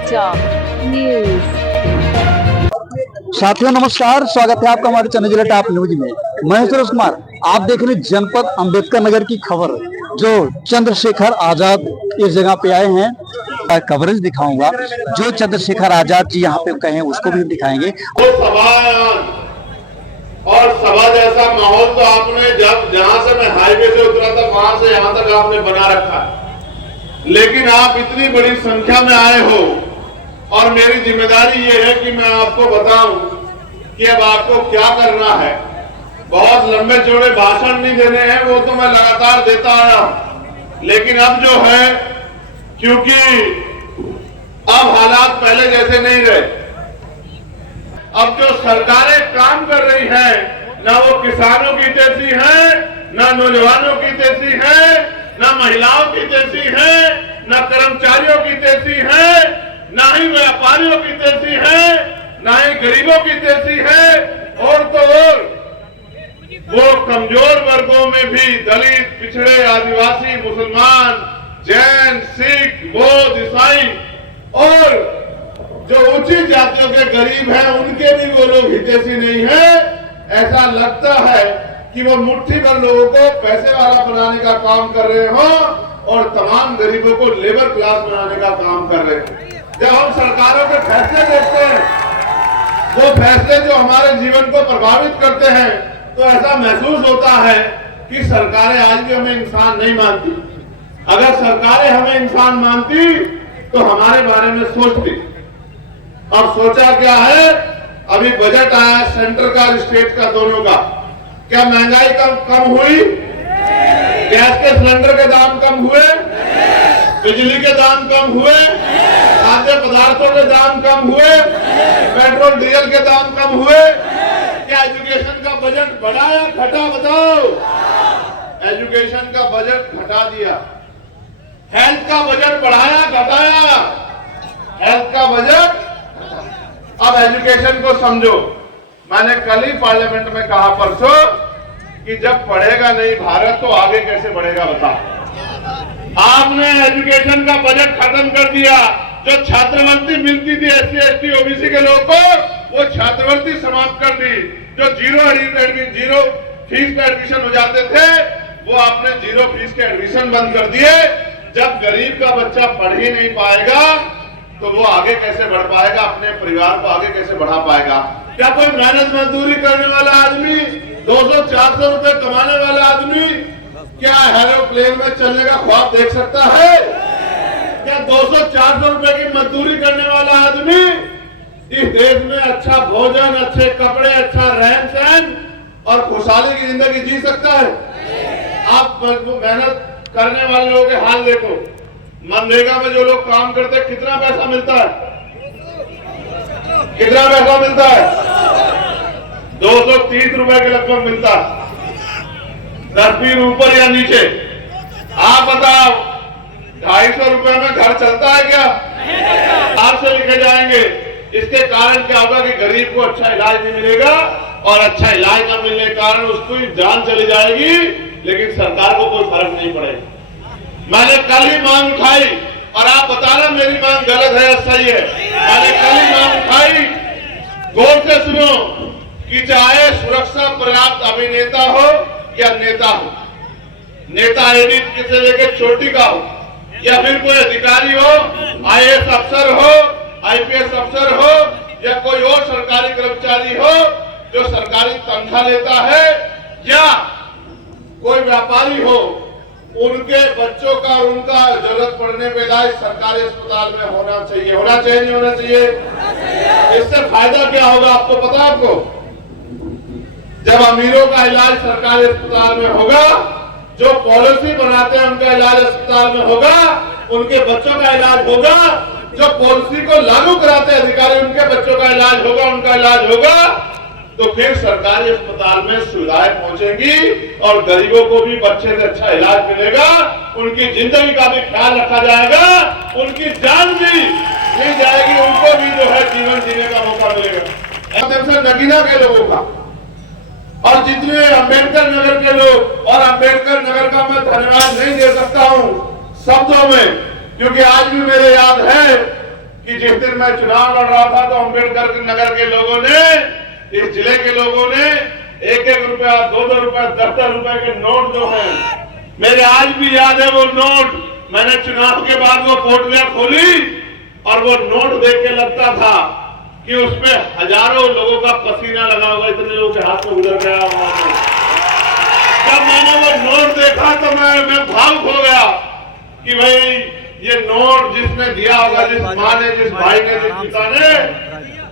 समाचार न्यूज। साथियों नमस्कार, स्वागत है आपका हमारे चैनल जिला टॉप न्यूज में। मैं सुरेश कुमार, आप देख रहे हैं जनपद अंबेडकर नगर की खबर, जो चंद्रशेखर आजाद इस जगह पे आए हैं। कवरेज दिखाऊंगा जो चंद्रशेखर आजाद जी यहाँ पे कहे उसको भी दिखाएंगे। और सभा जैसा माहौल तो आपने जब जहां से मैं हाईवे से उतरा था वहां से यहां तक आपने बना रखा है, लेकिन आप इतनी बड़ी संख्या में आए हो और मेरी जिम्मेदारी ये है कि मैं आपको बताऊं कि अब आपको क्या करना है। बहुत लंबे चौड़े भाषण नहीं देने हैं, वो तो मैं लगातार देता आया हूं, लेकिन अब जो है क्योंकि अब हालात पहले जैसे नहीं रहे, अब जो सरकारें काम कर रही हैं ना वो किसानों की जैसी है, ना नौजवानों की जैसी है, ना महिलाओं की जैसी है, ना कर्मचारियों की जैसी है, ना ही व्यापारियों की जैसी है, ना ही गरीबों की जैसी है। और तो और वो कमजोर वर्गों में भी दलित, पिछड़े, आदिवासी, मुसलमान, जैन, सिख, बौद्ध, ईसाई और जो उचित जातियों के गरीब हैं उनके भी वो लोग हितैषी नहीं है। ऐसा लगता है कि वो मुट्ठी भर लोगों को पैसे वाला बनाने का काम कर रहे हो और तमाम गरीबों को लेबर क्लास बनाने का काम कर रहे हैं। जब हम सरकारों के फैसले देखते हैं, वो फैसले जो हमारे जीवन को प्रभावित करते हैं, तो ऐसा महसूस होता है कि सरकारें आज भी हमें इंसान नहीं मानती। अगर सरकारें हमें इंसान मानती तो हमारे बारे में सोचती। अब सोचा क्या है, अभी बजट आया सेंटर का और स्टेट का दोनों का। क्या महंगाई कम हुई? गैस के सिलेंडर के दाम कम हुए? बिजली के दाम कम हुए? खाद्य पदार्थों के दाम कम हुए? पेट्रोल डीजल के दाम कम हुए? क्या एजुकेशन का बजट बढ़ा या घटा? बताओ। एजुकेशन का बजट घटा दिया। हेल्थ का बजट बढ़ाया घटाया? हेल्थ का बजट। अब एजुकेशन को समझो। मैंने कल ही पार्लियामेंट में कहा परसों कि जब पढ़ेगा नहीं भारत तो आगे कैसे बढ़ेगा बताओ। आपने एजुकेशन का बजट खत्म कर दिया। जो छात्रवृत्ति मिलती थी एससी, एसटी, ओबीसी के लोगों को, वो छात्रवृत्ति समाप्त कर दी। जो जीरो फीस का एडमिशन हो जाते थे, वो आपने जीरो फीस के एडमिशन बंद कर दिए। जब गरीब का बच्चा पढ़ ही नहीं पाएगा तो वो आगे कैसे बढ़ पाएगा, अपने परिवार को आगे कैसे बढ़ा पाएगा? क्या कोई मेहनत मजदूरी करने वाला आदमी, 200-400 रुपए कमाने वाला आदमी क्या एरोप्लेन में चलने का ख्वाब देख सकता है? क्या 200-400 रुपए की मजदूरी करने वाला आदमी इस देश में अच्छा भोजन, अच्छे कपड़े, अच्छा रहन सहन और खुशहाली की जिंदगी जी सकता है? आप मेहनत करने वाले लोगों के हाल देखो। मनरेगा में जो लोग काम करते हैं कितना पैसा मिलता है? कितना पैसा मिलता है? 230 रुपए के लगभग मिलता है। 10 ऊपर या नीचे। आप बताओ 250 रुपए में घर चलता है क्या? आप से लिखे जाएंगे। इसके कारण क्या होगा कि गरीब को अच्छा इलाज नहीं मिलेगा और अच्छा इलाज न मिलने के कारण उसकी जान चली जाएगी, लेकिन सरकार को कोई फर्क नहीं पड़ेगा। मैंने कल ही मांग उठाई और आप बताना मेरी मांग गलत है या सही है। मैंने कल ही मांग उठाई, गौर से सुनो, कि चाहे सुरक्षा पर्याप्त अभिनेता हो या नेता हो, नेता एडीजी से लेकर चोटी का हो या फिर कोई अधिकारी हो, आईएएस अफसर हो, आईपीएस अफसर हो या कोई और सरकारी कर्मचारी हो जो सरकारी तनख्वाह लेता है, या कोई व्यापारी हो, उनके बच्चों का और उनका जरूरत पड़ने पे इलाज सरकारी अस्पताल में होना चाहिए। होना चाहिए नहीं होना चाहिए? इससे फायदा क्या होगा आपको पता है? आपको जब अमीरों का इलाज सरकारी अस्पताल में होगा, जो पॉलिसी बनाते हैं उनका इलाज अस्पताल में होगा, उनके बच्चों का इलाज होगा, जो पॉलिसी को लागू कराते हैं अधिकारी उनके बच्चों का इलाज होगा, उनका इलाज होगा, तो फिर सरकारी अस्पताल में सुविधाएं पहुंचेंगी और गरीबों को भी अच्छे से अच्छा इलाज मिलेगा, उनकी जिंदगी का भी ख्याल रखा जाएगा, उनकी जान भी ली जाएगी, उनको भी जो है जीवन जीने का मौका मिलेगा। नगीना के लोगों का और जितने अंबेडकर नगर के लोग, और अंबेडकर नगर का मैं धन्यवाद नहीं दे सकता हूं शब्दों में, क्योंकि आज भी मेरे याद है कि जिस दिन मैं चुनाव लड़ रहा था तो अम्बेडकर नगर के लोगों ने, इस जिले के लोगों ने 1-1 रुपया, 2-2 रुपया, 10-10 रुपए के नोट जो है, मेरे आज भी याद है वो नोट। मैंने चुनाव के बाद वो पोटलियां खोली और वो नोट देख के लगता था कि उसपे हजारों लोगों का पसीना लगा होगा, इतने लोगों के हाथ में गुजर गया होगा। जब मैंने वो नोट देखा तो मैं भावुक हो गया कि भाई ये नोट जिसने दिया होगा, जिस माँ ने, जिस भाई ने, जिस पिता ने,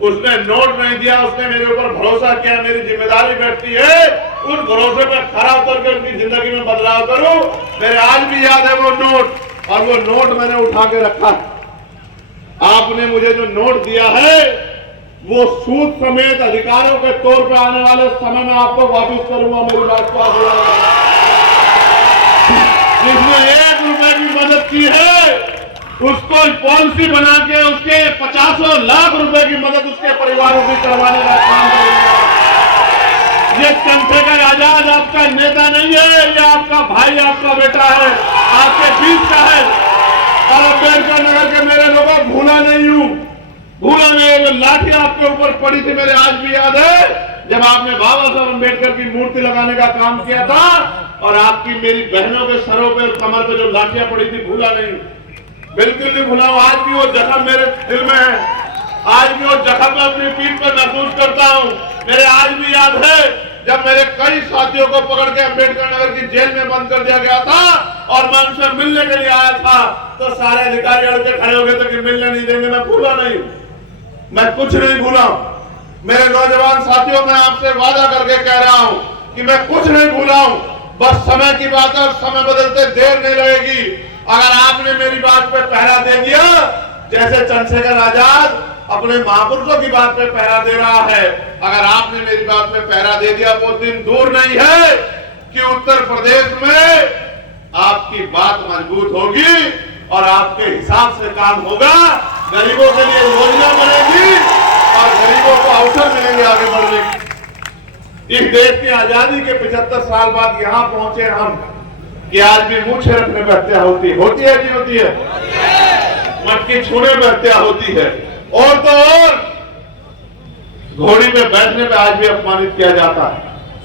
उसने नोट नहीं दिया, उसने मेरे ऊपर भरोसा किया। मेरी जिम्मेदारी बैठती है उस भरोसे पर खरा उतर के उनकी जिंदगी में बदलाव करूं। मेरे आज भी याद है वो नोट, और वो नोट मैंने उठा के रखा है। आपने मुझे जो नोट दिया है वो सूद समेत अधिकारियों के तौर पे आने वाले समय में आपको वापस करूंगा। मेरी बात को आप जिसने 1 रुपए की मदद की है उसको पॉलिसी बना के उसके 50 लाख रुपए की मदद उसके परिवारों की करवाने का काम करेंगे। ये चंद्रशेखर आजाद आपका नेता नहीं है, ये आपका भाई, आपका बेटा है, आपके बीच का है। और अम्बेडकर नगर के मेरे लोगों भूला नहीं हूं, भूला नहीं। वो लाठी आपके ऊपर पड़ी थी, मेरे आज भी याद है, जब आपने बाबा साहब अम्बेडकर की मूर्ति लगाने का काम किया था और आपकी मेरी बहनों के सरों पे और कमर पे जो लाठियां पड़ी थी, भूला नहीं, बिल्कुल नहीं भूला। आज भी वो जख्म मेरे दिल में है, आज भी वो जख्म मैं अपनी पीठ पर महसूस करता हूं। मेरे आज भी याद है जब मेरे कई साथियों को पकड़ के अम्बेडकर नगर की जेल में बंद कर दिया गया था और मैं उनसे मिलने के लिए आया था, तो सारे अधिकारी अड़ के खड़े हो गए थे कि मिलने नहीं देंगे। मैं भूला नहीं, मैं कुछ नहीं भूला। मेरे नौजवान साथियों, मैं आपसे वादा करके कह रहा हूं कि मैं कुछ नहीं भूला हूं। बस समय की बात है और समय बदलते देर नहीं रहेगी। अगर आपने मेरी बात पे पहरा दे दिया, जैसे चंद्रशेखर आजाद अपने महापुरुषों की बात पे पहरा दे रहा है, अगर आपने मेरी बात पे पहरा दे दिया, वो दिन दूर नहीं है कि उत्तर प्रदेश में आपकी बात मजबूत होगी और आपके हिसाब से काम होगा। गरीबों के लिए योजना बनेगी और गरीबों को अवसर मिलेंगे आगे बढ़ने की। इस देश की आजादी के 75 साल बाद यहां पहुंचे हम कि आज भी मुंह रखने पर हत्या होती है कि होती है? मटकी छूने पर हत्या होती है। और तो और घोड़ी पे बैठने पे आज भी अपमानित किया जाता है।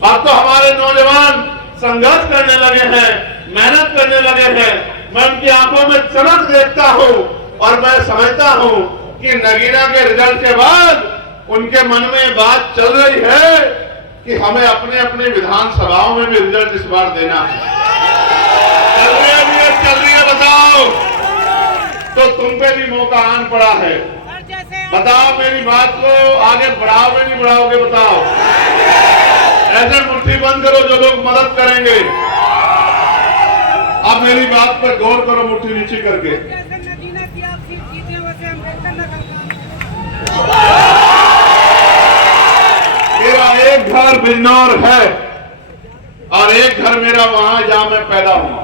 अब तो हमारे नौजवान संघर्ष करने लगे हैं, मेहनत करने लगे हैं। मैं उनकी आंखों में चमक देखता हूं और मैं समझता हूं कि नगीना के रिजल्ट के बाद उनके मन में बात चल रही है कि हमें अपने अपने विधानसभाओं में भी रिजल्ट इस बार देना है। चल रही है, बताओ तो तुम पे भी मौका आन पड़ा है। बताओ मेरी बात को आगे बढ़ाओगे नहीं बढ़ाओगे? बताओ। ऐसे मुट्ठी बंद करो जो लोग मदद करेंगे। अब मेरी बात पर गौर करो, मुट्ठी नीचे करके। मेरा एक घर बिजनौर है और एक घर मेरा वहां जहां मैं पैदा हुआ,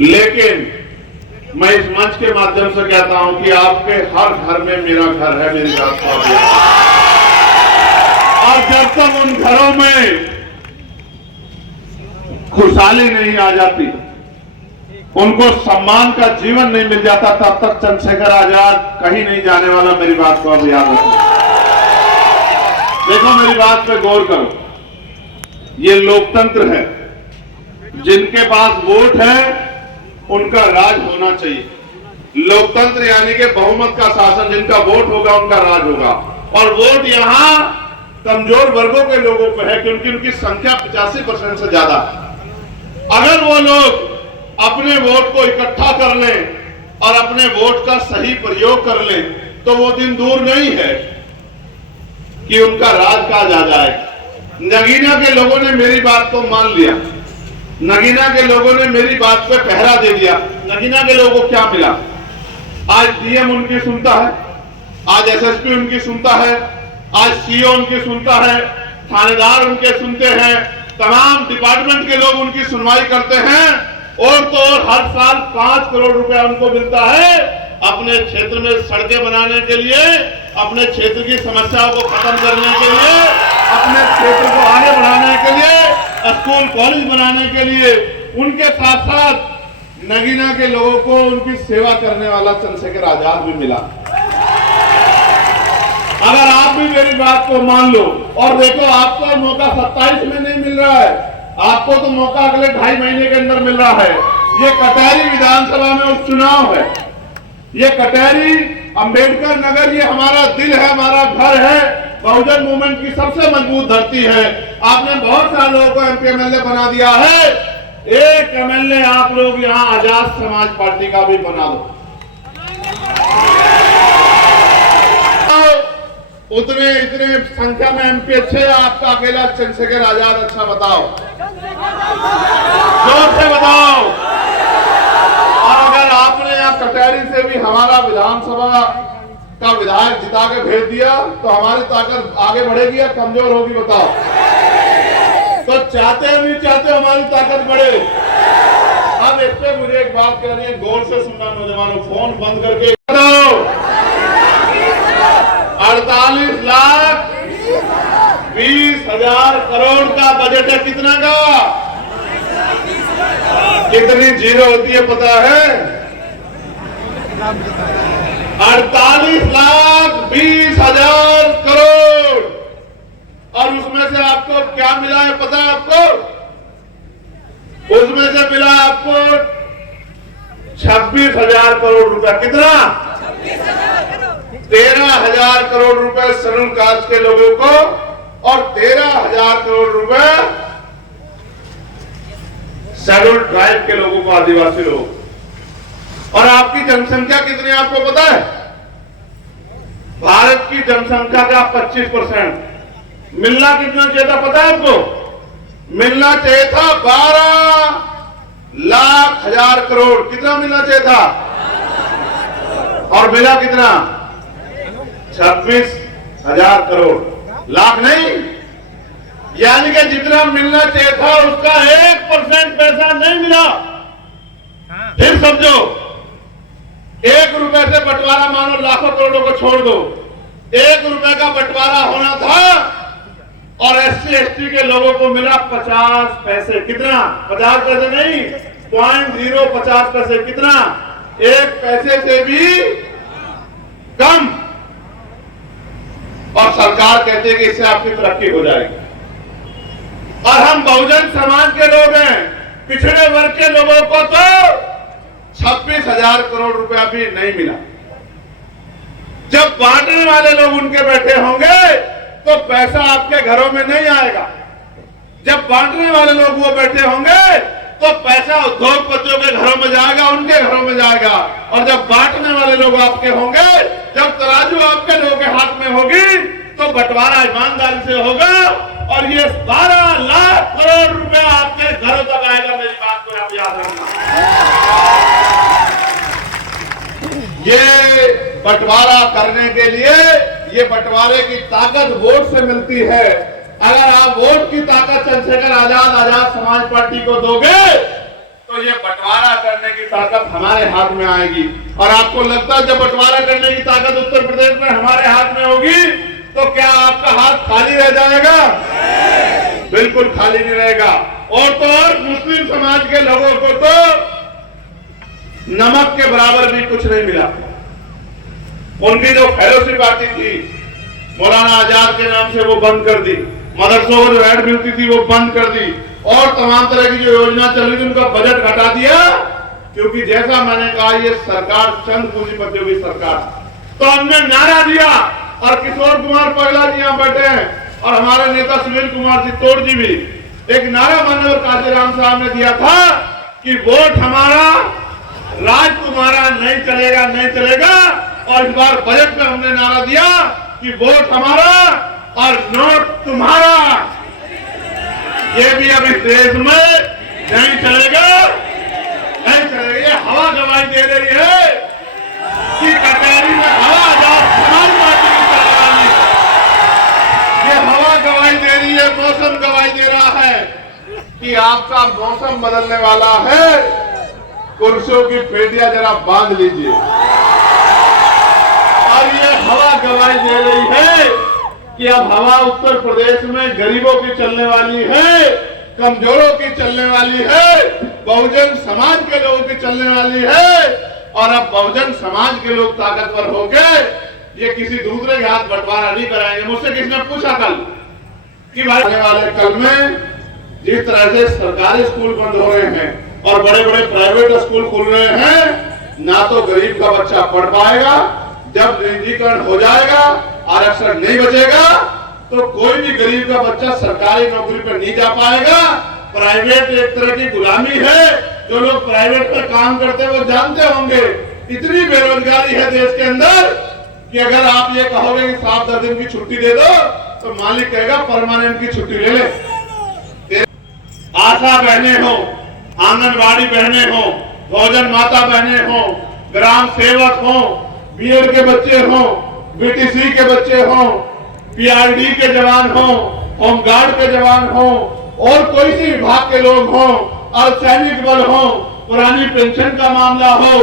लेकिन मैं इस मंच के माध्यम से कहता हूं कि आपके हर घर में मेरा घर है, मेरी बात को। और जब तक उन घरों में खुशहाली नहीं आ जाती, उनको सम्मान का जीवन नहीं मिल जाता, तब तक चंद्रशेखर आजाद कहीं नहीं जाने वाला। मेरी बात को अब याद रखो। देखो मेरी बात पे गौर करो, ये लोकतंत्र है। जिनके पास वोट है उनका राज होना चाहिए। लोकतंत्र यानी कि बहुमत का शासन, जिनका वोट होगा उनका राज होगा। और वोट यहां कमजोर वर्गों के लोगों पर है क्योंकि उनकी संख्या 85% से ज्यादा है। अगर वो लोग अपने वोट को इकट्ठा कर लें और अपने वोट का सही प्रयोग कर लें तो वो दिन दूर नहीं है कि उनका राज काज आ जाए। नगीना के लोगों ने मेरी बात को मान लिया, नगीना के लोगों ने मेरी बात पे पहरा दे दिया। नगीना के लोगों को क्या मिला? आज डीएम उनकी सुनता है, आज एसएसपी उनकी सुनता है, आज सीओ उनकी सुनता है, थानेदार उनके सुनते हैं, तमाम डिपार्टमेंट के लोग उनकी सुनवाई करते हैं। और तो और हर साल 5 करोड़ रुपया उनको मिलता है अपने क्षेत्र में सड़कें बनाने के लिए, अपने क्षेत्र की समस्याओं को खत्म करने के लिए, अपने क्षेत्र को आगे बढ़ाने के लिए, स्कूल कॉलेज बनाने के लिए। उनके साथ साथ नगीना के लोगों को उनकी सेवा करने वाला चंद्रशेखर आजाद भी मिला। अगर आप भी मेरी बात को मान लो और देखो, आपको मौका 27 में नहीं मिल रहा है, आपको तो मौका अगले 2.5 महीने के अंदर मिल रहा है। ये कटहरी विधानसभा में उपचुनाव है, ये कटहरी अंबेडकर नगर, ये हमारा दिल है, हमारा घर है, बहुजन मूवमेंट की सबसे मजबूत धरती है। आपने बहुत सारे लोगों को एमपी एमएलए बना दिया है, एक एमएलए आप लोग यहाँ आजाद समाज पार्टी का भी बना दो। उतने इतने संख्या में एमपी अच्छे, आपका अकेला चंद्रशेखर आजाद अच्छा, बताओ, जोर से बताओ। और अगर आपने यहाँ कटहरी से भी हमारा विधानसभा का विधायक जिता के भेज दिया तो हमारी ताकत आगे बढ़ेगी या कमजोर होगी, बताओ। तो चाहते हो नहीं चाहते हमारी ताकत बढ़े। अब इस पे मुझे एक बात कहनी है, गौर से सुनना नौजवानों, फोन बंद करके बताओ। 48,20,000 करोड़ का बजट है, कितना का? कितनी जीरो होती है पता है? 48,20,000 करोड़। और उसमें से आपको क्या मिला है पता है आपको? उसमें से मिला आपको 26,000 करोड़ रुपया। कितना? 13,000 करोड़ रुपए शेड्यूल कास्ट के लोगों को और 13,000 करोड़ रुपए शेड्यूल ट्राइब के लोगों को, आदिवासी लोग। और आपकी जनसंख्या कितनी है आपको पता है? भारत की जनसंख्या का 25%। मिलना कितना चाहिए था पता है आपको? मिलना चाहिए था 12,00,000 करोड़। कितना मिलना चाहिए था? और मिला कितना? 26,000 करोड़। लाख नहीं, यानी कि जितना मिलना चाहिए था उसका 1% पैसा नहीं मिला। फिर समझो, 1 रुपए से बंटवारा, मानो लाखों करोड़ों को छोड़ दो, 1 रुपए का बंटवारा होना था और SC ST के लोगों को मिला 50 पैसे। कितना? 50 पैसे नहीं, 0.050 पैसे। कितना? 1 पैसे से भी कम। और सरकार कहती है कि इससे आपकी तरक्की हो जाएगी। और हम बहुजन समाज के लोग हैं, पिछड़े वर्ग के लोगों को तो 26,000 करोड़ रुपया भी नहीं मिला। जब बांटने वाले लोग उनके बैठे होंगे तो पैसा आपके घरों में नहीं आएगा। जब बांटने वाले लोग वो बैठे होंगे तो पैसा उद्योगपतियों के घरों में जाएगा, उनके घरों में जाएगा। और जब बांटने वाले लोग आपके होंगे, जब तराजू आपके लोगों के हाथ में होगी तो बंटवारा ईमानदारी से होगा और ये 12 लाख करोड़ रुपया आपके घरों तक आएगा। मेरी बात को आप याद रखना। ये बंटवारा करने के लिए, ये बंटवारे की ताकत वोट से मिलती है। अगर आप वोट की ताकत चंद्रशेखर आजाद समाज पार्टी को दोगे तो ये बंटवारा करने की ताकत हमारे हाथ में आएगी। और आपको लगता है जब बंटवारा करने की ताकत उत्तर प्रदेश में हमारे हाथ में होगी तो क्या आपका हाथ खाली रह जाएगा? बिल्कुल खाली नहीं रहेगा। और तो और मुस्लिम समाज के लोगों को तो नमक के बराबर भी कुछ नहीं मिला। उनकी जो फेलोशिप आती थी मौलाना आजाद के नाम से वो बंद कर दी, मदरसों को जो ऐड मिलती थी वो बंद कर दी, और तमाम तरह की जो योजना चल रही थी उनका बजट घटा दिया। क्योंकि जैसा मैंने कहा, ये सरकार चंद पूंजीपतियों की सरकार। तो हमने नारा दिया, और किशोर कुमार पगला जी यहाँ बैठे हैं और हमारे नेता सुनील कुमार चित्तौड़ जी भी एक नारा माननीय काजीराम साहब ने दिया था कि वोट हमारा, राज तुम्हारा, नहीं चलेगा, नहीं चलेगा। और इस बार बजट में हमने नारा दिया कि वोट हमारा और नोट तुम्हारा। ये भी अब इस देश में नहीं चलेगा, नहीं चलेगा। ये हवा गवाही दे रही है कि कटहरी में हवा आजाद समाज पार्टी की चलने वाली। ये हवा गवाही दे रही है, मौसम गवाही दे रहा है कि आपका मौसम बदलने वाला है। कुर्सियों की पेटियां जरा बांध लीजिए। और ये हवा गवाही दे रही है कि अब हवा उत्तर प्रदेश में गरीबों की चलने वाली है। कमजोरों की चलने वाली है, बहुजन समाज के लोगों की चलने वाली है। और अब बहुजन समाज के लोग ताकतवर होकर ये किसी दूसरे के हाथ बंटवारा नहीं कराएंगे। मुझसे किसी ने पूछा कल कि भाई आने वाले कल में जिस तरह से सरकारी स्कूल बंद हो रहे हैं और बड़े बड़े प्राइवेट स्कूल खुल रहे हैं, ना तो गरीब का बच्चा पढ़ पाएगा, जब निजीकरण हो जाएगा, आरक्षण नहीं बचेगा, तो कोई भी गरीब का बच्चा सरकारी नौकरी पर नहीं जा पाएगा। प्राइवेट एक तरह की गुलामी है। जो लोग प्राइवेट में काम करते हैं वो जानते होंगे, इतनी बेरोजगारी है देश के अंदर कि अगर आप ये कहोगे कि 7-10 दिन की छुट्टी दे दो, तो मालिक कहेगा परमानेंट की छुट्टी ले ले। आशा बहने हो, आंगनबाड़ी बहने हो, भोजन माता बहने हो, ग्राम सेवक हो, बीएड के बच्चे हो, बीटीसी के बच्चे हो, पीआरडी के जवान हो, होमगार्ड के जवान हो, और कोई भी विभाग के लोग हो, अर्धसैनिक बल हो, पुरानी पेंशन का मामला हो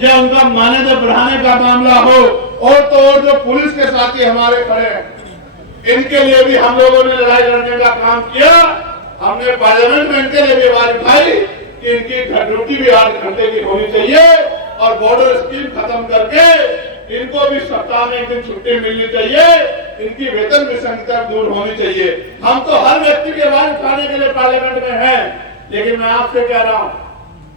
या उनका मान्यता बढ़ाने का मामला हो, और तो और जो पुलिस के साथी हमारे खड़े हैं, इनके लिए भी हम लोगों ने लड़ाई लड़ने का काम किया। हमने पार्लियामेंट में इनके लिए भी आवाज उठाई कि इनकी ड्यूटी भी 8 घंटे की होनी चाहिए और बॉर्डर स्कीम खत्म करके इनको भी सप्ताह में 1 दिन छुट्टी मिलनी चाहिए, इनकी वेतन विसंगतता दूर होनी चाहिए। हम तो हर व्यक्ति की आवाज उठाने के लिए पार्लियामेंट में हैं, लेकिन मैं आपसे कह रहा हूं,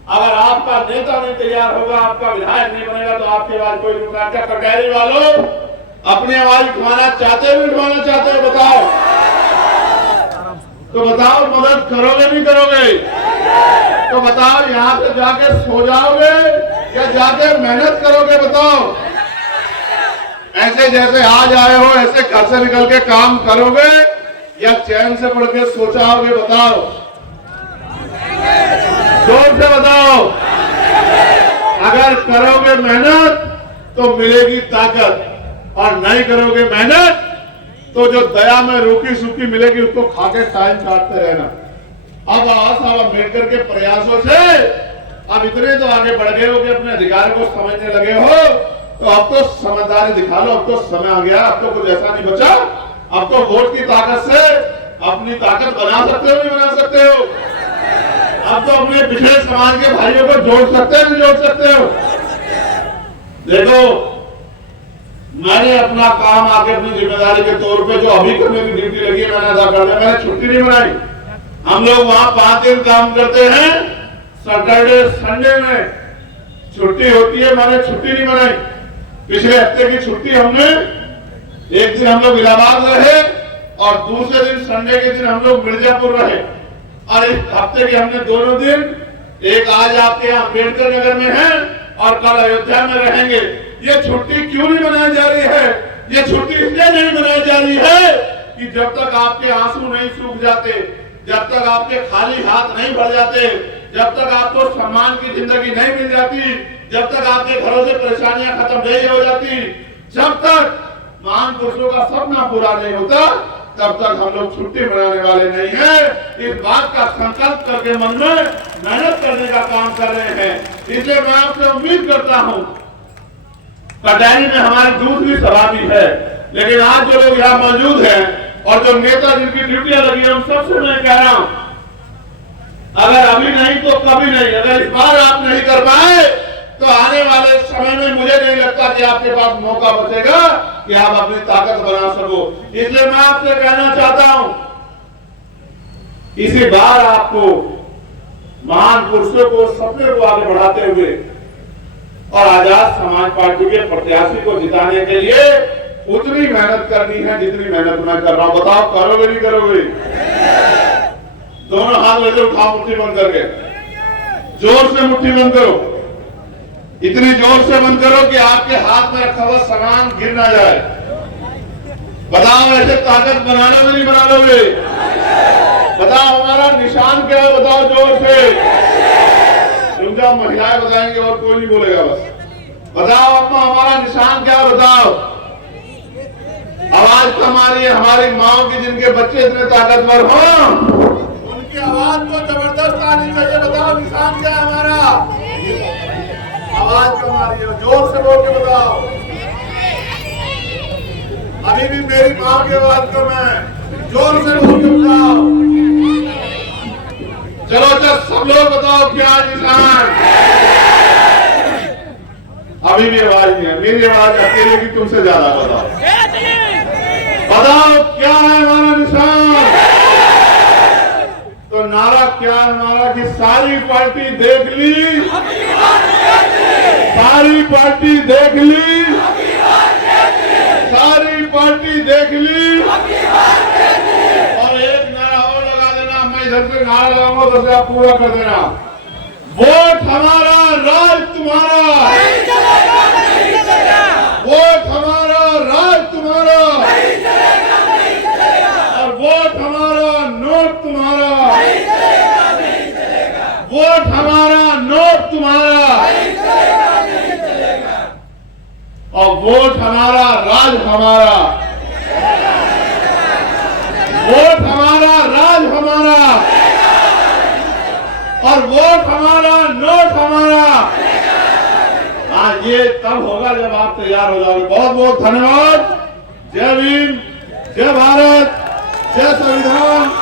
अगर आपका नेता नहीं तैयार होगा, आपका विधायक नहीं बनेगा, तो आपकी आवाज कोई नहीं उठाएगा। क्या कटहरी वालों अपनी आवाज उठाना चाहते हो, उठाना चाहते हो? बताओ तो बताओ, मदद करोगे नहीं करोगे? तो बताओ, यहाँ से जाके सो जाओगे या जाके मेहनत करोगे? बताओ। ऐसे जैसे आज आए हो ऐसे घर से निकल के काम करोगे या चैन से पढ़ के सो जाओगे? बताओ, जोर से बताओ। अगर करोगे मेहनत तो मिलेगी ताकत, और नहीं करोगे मेहनत तो जो दया में रूखी सूखी मिलेगी उसको खाके टाइम काटते रहना। अब साहब अम्बेडकर के प्रयासों से अब इतने तो आगे बढ़ गए हो कि अपने अधिकार को समझने लगे हो, तो अब तो समझदारी दिखा लो। अब तो समय आ गया, अब तो कुछ ऐसा नहीं बचा। अब तो वोट की ताकत से अपनी ताकत बना सकते हो, नहीं बना सकते हो? अब तो अपने पिछड़े समाज के भाइयों को जोड़ सकते हो, नहीं जोड़ सकते हो? देखो, मैंने अपना काम आके अपनी जिम्मेदारी के तौर पे जो अभी करने की ड्यूटी लगी है मैंने अदा कर दिया। मैंने छुट्टी नहीं बनाई। हम लोग वहां 5 दिन काम करते हैं, सैटरडे संडे में छुट्टी होती है, मैंने छुट्टी नहीं बनाई। पिछले हफ्ते की छुट्टी हमने, एक दिन हम लोग इलाहाबाद रहे और दूसरे दिन संडे के दिन हम लोग मिर्जापुर रहे, और इस हफ्ते के हमने दोनों दिन, एक आज आपके यहाँ अम्बेडकर नगर में है और कल अयोध्या में रहेंगे। ये छुट्टी क्यों नहीं मनाई जा रही है? ये छुट्टी इसलिए नहीं मनाई जा रही है कि जब तक आपके आंसू नहीं सूख जाते, जब तक आपके खाली हाथ नहीं भर जाते, जब तक आपको सम्मान की जिंदगी नहीं मिल जाती, जब तक आपके घरों से परेशानियां खत्म नहीं हो जाती, जब तक महान पुरुषों का सपना पूरा नहीं होता, तब तक हम लोग छुट्टी मनाने वाले नहीं हैं। इस बात का संकल्प करके मन में मेहनत करने का काम कर रहे हैं। इसलिए मैं आपसे उम्मीद करता हूं, कटहरी में हमारी दूसरी सभा भी है, लेकिन आज जो लोग यहाँ मौजूद हैं और जो नेता जिनकी ड्यूटियां लगी है, उन सबसे मैं कह रहा हूं, अगर अभी नहीं तो कभी नहीं। अगर इस बार आप नहीं कर पाए तो आने वाले समय में मुझे नहीं लगता कि आपके पास मौका बचेगा कि आप अपनी ताकत बना सको। इसलिए मैं आपसे कहना चाहता हूं, इसी बार आपको महान पुरुषों को, सपने को आगे बढ़ाते हुए और आजाद समाज पार्टी के प्रत्याशी को जिताने के लिए उतनी मेहनत करनी है जितनी मेहनत मैं कर रहा हूं। बताओ, करोगे नहीं करोगे? दोनों हाथ वैसे उठाओ, मुट्ठी बंद करके, जोर से मुट्ठी बंद करो, इतनी जोर से बंद करो कि आपके हाथ में रखा हुआ सामान गिर ना जाए। बताओ, ऐसे ताकत बना लोगे नहीं बना लोगे? बताओ, हमारा निशान क्या है? बताओ जोर से। उनका महिलाएं बताएंगे और कोई नहीं बोलेगा। बस बताओ, अपना हमारा निशान क्या? बताओ। आवाज कम आ रही है हमारी माओ की, जिनके बच्चे इतने ताकतवर हो, उनकी आवाज को जबरदस्त आनी चाहिए। बताओ, निशान क्या है हमारा? आवाज कम आ रही है, जोर से बोल के बताओ। अभी भी मेरी मां की आवाज कम है, जोर से बोल के बताओ। क्या निशान? अभी भी आवाज नहीं है, मेरी आवाज अकेले की तुमसे ज्यादा। बताओ क्या है हमारा निशान? तो नारा क्या है हमारा कि सारी पार्टी देख ली, सारी पार्टी देख ली, सारी पार्टी देख ली। और एक नारा और लगा देना, मैं इधर से नारा लगाऊंगा उधर से आप पूरा कर देना। वोट हमारा, राज तुम्हारा। वोट हमारा, राज तुम्हारा। और वोट हमारा, नोट तुम्हारा। वोट हमारा, नोट तुम्हारा। और वोट हमारा, राज हमारा। वोट हमारा, राज हमारा। और वोट हमारा, नोट हमारा। हाँ, ये तब होगा जब आप तैयार हो जाओगे। बहुत बहुत धन्यवाद। जय भीम, जय भारत, जय संविधान।